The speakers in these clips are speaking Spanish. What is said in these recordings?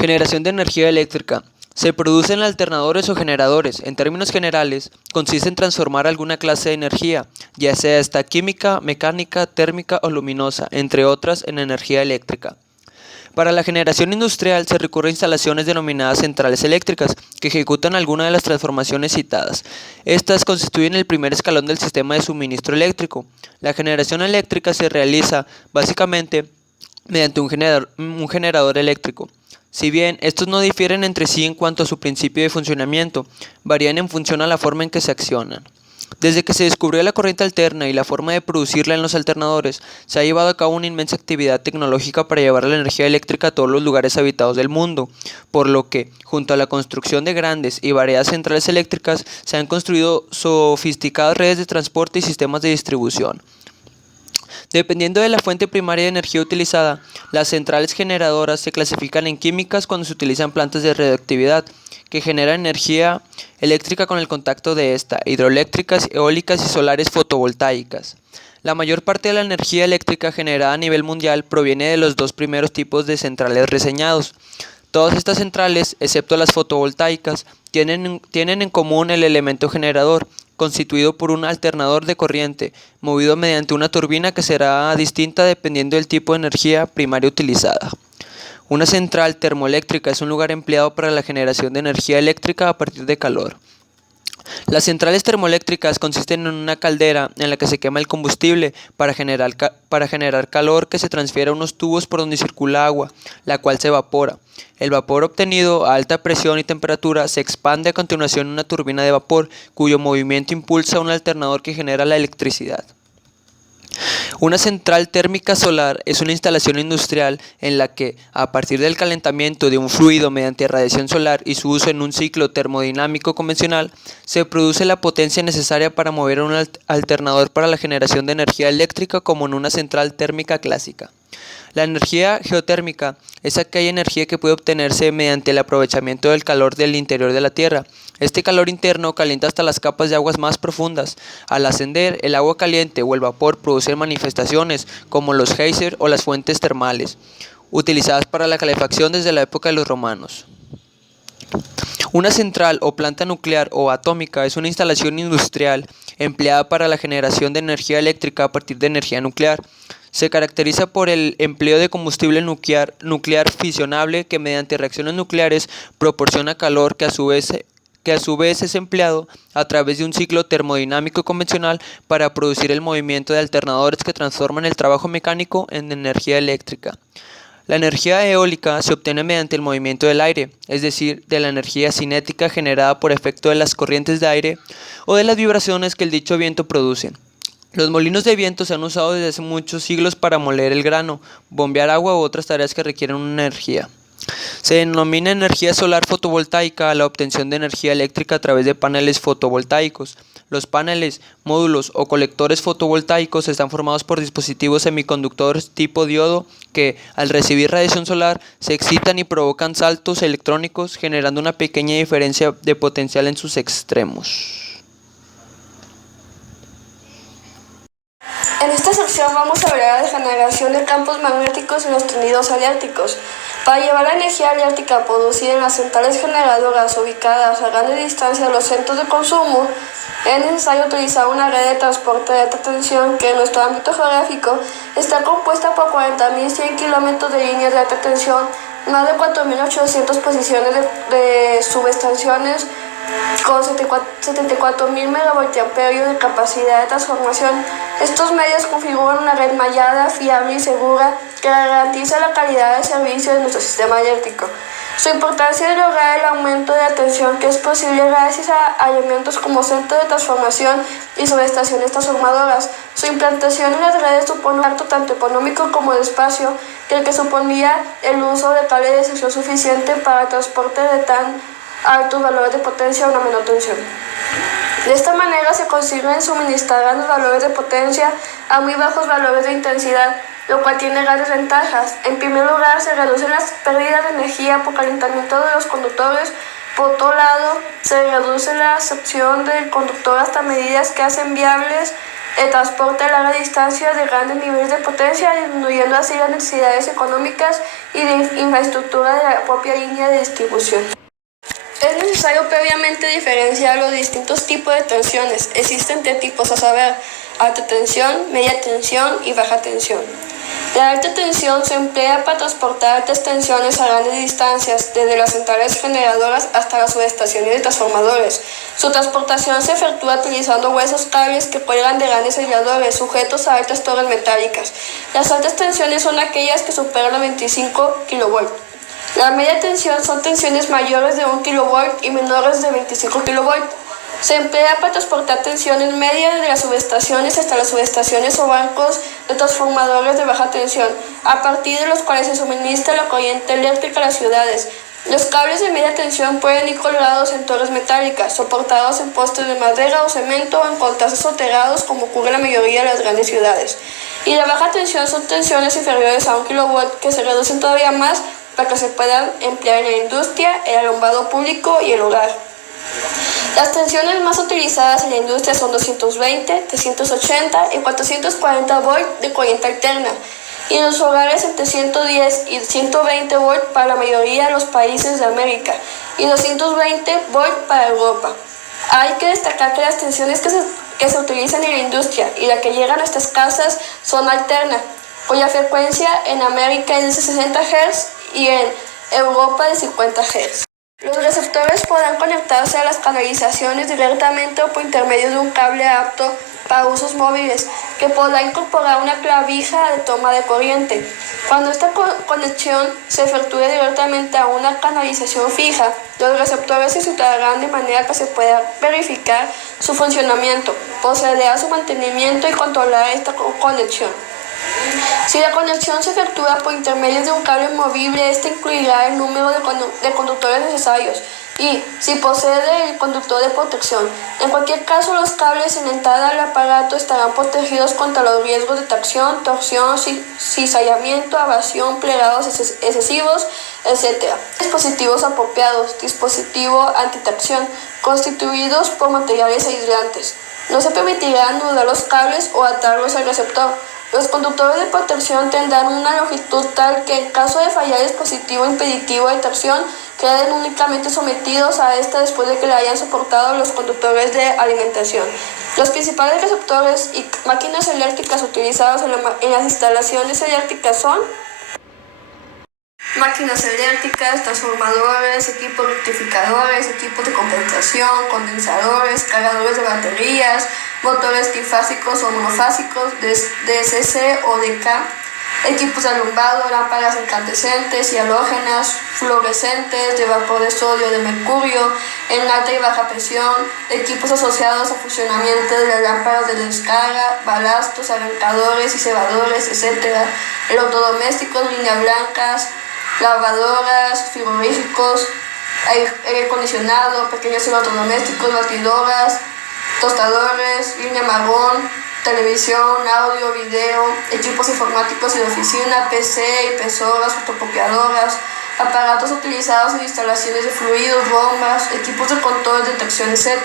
Generación de energía eléctrica. Se producen alternadores o generadores. En términos generales, consiste en transformar alguna clase de energía, ya sea esta química, mecánica, térmica o luminosa, entre otras, en energía eléctrica. Para la generación industrial se recurre a instalaciones denominadas centrales eléctricas, que ejecutan alguna de las transformaciones citadas. Estas constituyen el primer escalón del sistema de suministro eléctrico. La generación eléctrica se realiza, básicamente, mediante un generador eléctrico. Si bien estos no difieren entre sí en cuanto a su principio de funcionamiento, varían en función a la forma en que se accionan. Desde que se descubrió la corriente alterna y la forma de producirla en los alternadores, se ha llevado a cabo una inmensa actividad tecnológica para llevar la energía eléctrica a todos los lugares habitados del mundo, por lo que, junto a la construcción de grandes y variadas centrales eléctricas, se han construido sofisticadas redes de transporte y sistemas de distribución. Dependiendo de la fuente primaria de energía utilizada, las centrales generadoras se clasifican en químicas cuando se utilizan plantas de radioactividad, que generan energía eléctrica con el contacto de esta, hidroeléctricas, eólicas y solares fotovoltaicas. La mayor parte de la energía eléctrica generada a nivel mundial proviene de los dos primeros tipos de centrales reseñados. Todas estas centrales, excepto las fotovoltaicas, tienen en común el elemento generador, constituido por un alternador de corriente, movido mediante una turbina que será distinta dependiendo del tipo de energía primaria utilizada. Una central termoeléctrica es un lugar empleado para la generación de energía eléctrica a partir de calor. Las centrales termoeléctricas consisten en una caldera en la que se quema el combustible para generar calor que se transfiere a unos tubos por donde circula agua, la cual se evapora. El vapor obtenido a alta presión y temperatura se expande a continuación en una turbina de vapor, cuyo movimiento impulsa un alternador que genera la electricidad. Una central térmica solar es una instalación industrial en la que, a partir del calentamiento de un fluido mediante radiación solar y su uso en un ciclo termodinámico convencional, se produce la potencia necesaria para mover un alternador para la generación de energía eléctrica como en una central térmica clásica. La energía geotérmica es aquella energía que puede obtenerse mediante el aprovechamiento del calor del interior de la Tierra. Este calor interno calienta hasta las capas de aguas más profundas. Al ascender, el agua caliente o el vapor producen manifestaciones como los geysers o las fuentes termales, utilizadas para la calefacción desde la época de los romanos. Una central o planta nuclear o atómica es una instalación industrial empleada para la generación de energía eléctrica a partir de energía nuclear. Se caracteriza por el empleo de combustible nuclear fisionable que mediante reacciones nucleares proporciona calor que a su vez es empleado a través de un ciclo termodinámico convencional para producir el movimiento de alternadores que transforman el trabajo mecánico en energía eléctrica. La energía eólica se obtiene mediante el movimiento del aire, es decir, de la energía cinética generada por efecto de las corrientes de aire o de las vibraciones que el dicho viento produce. Los molinos de viento se han usado desde hace muchos siglos para moler el grano, bombear agua u otras tareas que requieren una energía. Se denomina energía solar fotovoltaica a la obtención de energía eléctrica a través de paneles fotovoltaicos. Los paneles, módulos o colectores fotovoltaicos están formados por dispositivos semiconductores tipo diodo que, al recibir radiación solar, se excitan y provocan saltos electrónicos, generando una pequeña diferencia de potencial en sus extremos. En esta sección vamos a hablar de generación de campos magnéticos en los tendidos eléctricos. Para llevar la energía eléctrica producida en las centrales generadoras ubicadas a grandes distancias de los centros de consumo, es necesario utilizar una red de transporte de alta tensión que en nuestro ámbito geográfico está compuesta por 40.100 kilómetros de líneas de alta tensión, más de 4.800 posiciones de subestaciones con 74.000 megavoltiamperios de capacidad de transformación. Estos medios configuran una red mallada, fiable y segura que garantiza la calidad de servicio de nuestro sistema eléctrico. Su importancia es lograr el aumento de la tensión que es posible gracias a elementos como centros de transformación y subestaciones transformadoras. Su implantación en las redes supone un acto tanto económico como de espacio que el que suponía el uso de cables de sección suficiente para el transporte de tan altos valores de potencia a una menor tensión. De esta manera se consiguen suministrar grandes valores de potencia a muy bajos valores de intensidad, lo cual tiene grandes ventajas. En primer lugar, se reducen las pérdidas de energía por calentamiento de los conductores. Por otro lado, se reduce la absorción del conductor hasta medidas que hacen viables el transporte a larga distancia de grandes niveles de potencia, disminuyendo así las necesidades económicas y de infraestructura de la propia línea de distribución. Es necesario previamente diferenciar los distintos tipos de tensiones. Existen tres tipos, a saber, alta tensión, media tensión y baja tensión. La alta tensión se emplea para transportar altas tensiones a grandes distancias, desde las centrales generadoras hasta las subestaciones y transformadores. Su transportación se efectúa utilizando gruesos cables que cuelgan de grandes aisladores sujetos a altas torres metálicas. Las altas tensiones son aquellas que superan los 25 kV. La media tensión son tensiones mayores de 1 kV y menores de 25 kV. Se emplea para transportar tensiones medias desde las subestaciones hasta las subestaciones o bancos de transformadores de baja tensión, a partir de los cuales se suministra la corriente eléctrica a las ciudades. Los cables de media tensión pueden ir colgados en torres metálicas, soportados en postes de madera o cemento o en contrastes soterrados, como ocurre en la mayoría de las grandes ciudades. Y la baja tensión son tensiones inferiores a 1 kV que se reducen todavía más para que se puedan emplear en la industria, el alumbrado público y el hogar. Las tensiones más utilizadas en la industria son 220, 380 y 440 volts de corriente alterna, y en los hogares entre 110 y 120 volts para la mayoría de los países de América y 220 volts para Europa. Hay que destacar que las tensiones que se utilizan en la industria y las que llegan a nuestras casas son alternas, cuya frecuencia en América es de 60 Hz y en Europa de 50 Hz. Los receptores podrán conectarse a las canalizaciones directamente o por intermedio de un cable apto para usos móviles, que podrá incorporar una clavija de toma de corriente. Cuando esta conexión se efectúe directamente a una canalización fija, los receptores se situarán de manera que se pueda verificar su funcionamiento, proceder a su mantenimiento y controlar esta conexión. Si la conexión se efectúa por intermedio de un cable movible, este incluirá el número de conductores necesarios y, si posee el conductor de protección. En cualquier caso, los cables en la entrada del aparato estarán protegidos contra los riesgos de tracción, torsión, cizallamiento, abrasión, plegados excesivos, etc. Dispositivos apropiados, dispositivo antitracción, constituidos por materiales aislantes. No se permitirá anudar los cables o atarlos al receptor. Los conductores de protección tendrán una longitud tal que en caso de fallar el dispositivo impeditivo de tracción, queden únicamente sometidos a esta después de que le hayan soportado los conductores de alimentación. Los principales receptores y máquinas eléctricas utilizados en las instalaciones eléctricas son máquinas eléctricas, transformadores, equipos rectificadores, equipos de compensación, condensadores, cargadores de baterías, motores trifásicos o monofásicos, DC o DC, equipos de alumbrado, lámparas incandescentes y halógenas, fluorescentes, de vapor de sodio o de mercurio, en alta y baja presión, equipos asociados al funcionamiento de las lámparas de descarga, balastos, arrancadores y cebadores, etc., electrodomésticos, líneas blancas, lavadoras, frigoríficos, aire acondicionado, pequeños electrodomésticos, batidoras, tostadores, línea marrón, televisión, audio, video, equipos informáticos y de oficina, PC, impresoras, fotocopiadoras, aparatos utilizados en instalaciones de fluidos, bombas, equipos de control de tracción, etc.,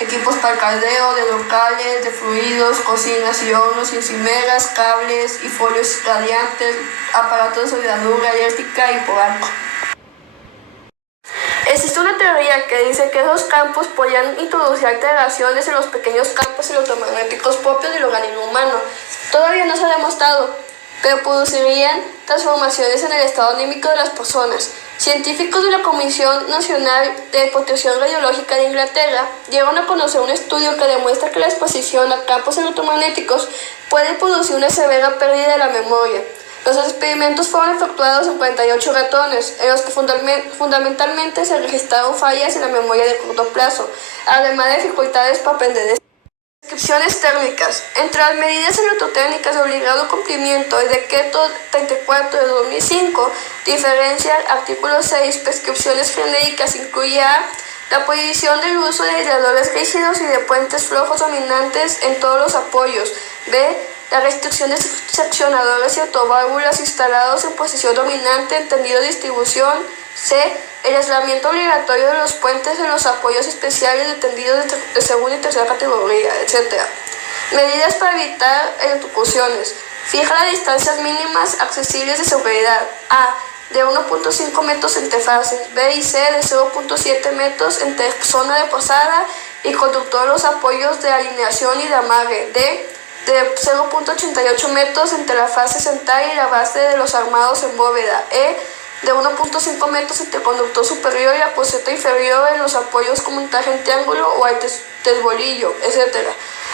equipos para el caldeo de locales, de fluidos, cocinas y hornos, encimeras, cables y folios radiantes, aparatos de soldadura eléctrica y por arco. Existe una teoría que dice que esos campos podrían introducir alteraciones en los pequeños campos electromagnéticos propios del organismo humano. Todavía no se ha demostrado, pero producirían transformaciones en el estado anímico de las personas. Científicos de la Comisión Nacional de Protección Radiológica de Inglaterra dieron a conocer un estudio que demuestra que la exposición a campos electromagnéticos puede producir una severa pérdida de la memoria. Los experimentos fueron efectuados en 48 ratones, en los que fundamentalmente se registraron fallas en la memoria de corto plazo, además de dificultades para aprender. Prescripciones térmicas. Entre las medidas electrotécnicas de obligado cumplimiento, el decreto 34 de 2005 diferencia artículo 6, prescripciones genéricas, incluye a la prohibición del uso de aisladores rígidos y de puentes flojos dominantes en todos los apoyos. B. La restricción de seccionadores y autoválvulas instalados en posición dominante en tendido de distribución. C. El aislamiento obligatorio de los puentes en los apoyos especiales de tendidos de segunda y tercera categoría, etc. Medidas para evitar electrocuciones. Fija las distancias mínimas accesibles de seguridad. A. de 1.5 metros entre fases, B y C de 0.7 metros entre zona de posada y conductor los apoyos de alineación y de amarre, D de 0.88 metros entre la fase central y la base de los armados en bóveda, E de 1.5 metros entre conductor superior y la poseta inferior en los apoyos como montaje en triángulo o al tesbolillo, etc.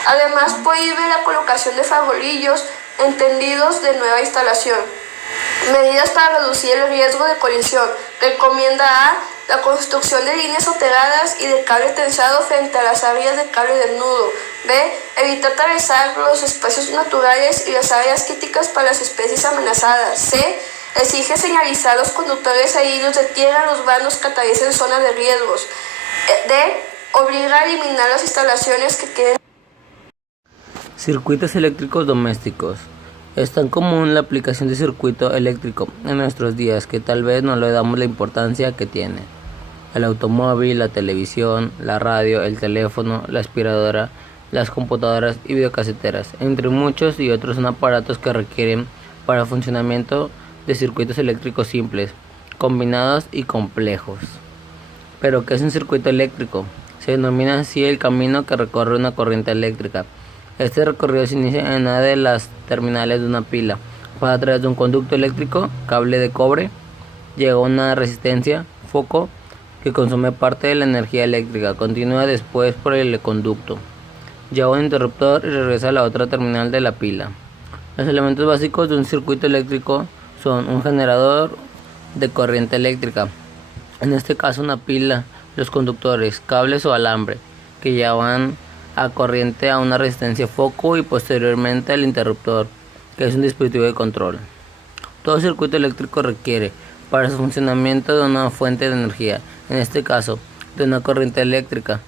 Además, prohíbe la colocación de farolillos en tendidos de nueva instalación. Medidas para reducir el riesgo de colisión. Recomienda A. La construcción de líneas soterradas y de cable tensado frente a las áreas de cable desnudo. B. Evitar atravesar los espacios naturales y las áreas críticas para las especies amenazadas. C. Exige señalizar a los conductores aéreos de tierra los vanos que atraviesen zonas de riesgos. D. Obliga a eliminar las instalaciones que queden. Circuitos eléctricos domésticos. Es tan común la aplicación de circuito eléctrico en nuestros días que tal vez no le damos la importancia que tiene. El automóvil, la televisión, la radio, el teléfono, la aspiradora, las computadoras y videocaseteras, entre muchos y otros son aparatos que requieren para el funcionamiento de circuitos eléctricos simples, combinados y complejos. ¿Pero qué es un circuito eléctrico? Se denomina así el camino que recorre una corriente eléctrica. Este recorrido se inicia en una de las terminales de una pila, pasa a través de un conducto eléctrico, cable de cobre, llega a una resistencia, foco, que consume parte de la energía eléctrica, continúa después por el conducto, llega a un interruptor y regresa a la otra terminal de la pila. Los elementos básicos de un circuito eléctrico son un generador de corriente eléctrica, en este caso una pila, los conductores, cables o alambre, que llevan a corriente a una resistencia foco y posteriormente al interruptor, que es un dispositivo de control. Todo circuito eléctrico requiere para su funcionamiento de una fuente de energía, en este caso de una corriente eléctrica.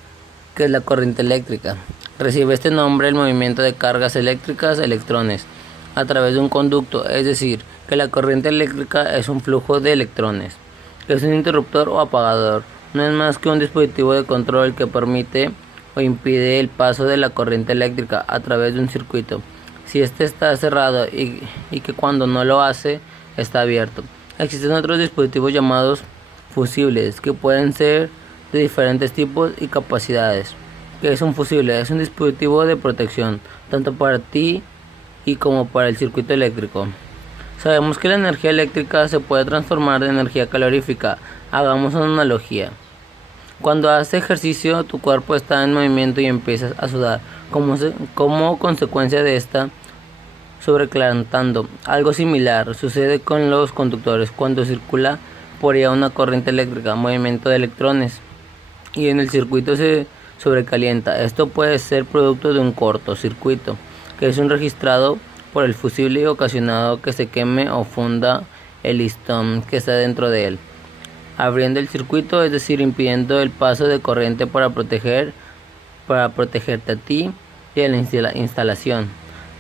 ¿Qué es la corriente eléctrica? Recibe este nombre el movimiento de cargas eléctricas, electrones, a través de un conducto, es decir, que la corriente eléctrica es un flujo de electrones, que es un interruptor o apagador, no es más que un dispositivo de control que permite o impide el paso de la corriente eléctrica a través de un circuito, si este está cerrado y que cuando no lo hace está abierto. Existen otros dispositivos llamados fusibles que pueden ser de diferentes tipos y capacidades. ¿Qué es un fusible? Es un dispositivo de protección tanto para ti y como para el circuito eléctrico. Sabemos que la energía eléctrica se puede transformar en energía calorífica. Hagamos una analogía. Cuando haces ejercicio, tu cuerpo está en movimiento y empiezas a sudar. Como consecuencia de esta sobrecalentando. Algo similar sucede con los conductores cuando circula por ella una corriente eléctrica, movimiento de electrones, y en el circuito se sobrecalienta. Esto puede ser producto de un cortocircuito, que es un registrado por el fusible y ocasionado que se queme o funda el listón que está dentro de él, abriendo el circuito, es decir, impidiendo el paso de corriente para protegerte a ti y a la instalación.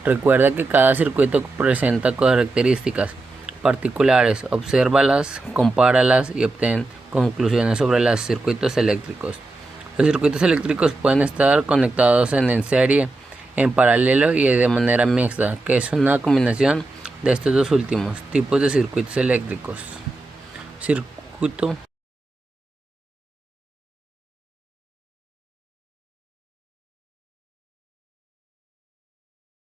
Recuerda que cada circuito presenta características particulares, obsérvalas, compáralas y obtén conclusiones sobre los circuitos eléctricos. Los circuitos eléctricos pueden estar conectados en serie, en paralelo y de manera mixta, que es una combinación de estos dos últimos tipos de circuitos eléctricos. Circuito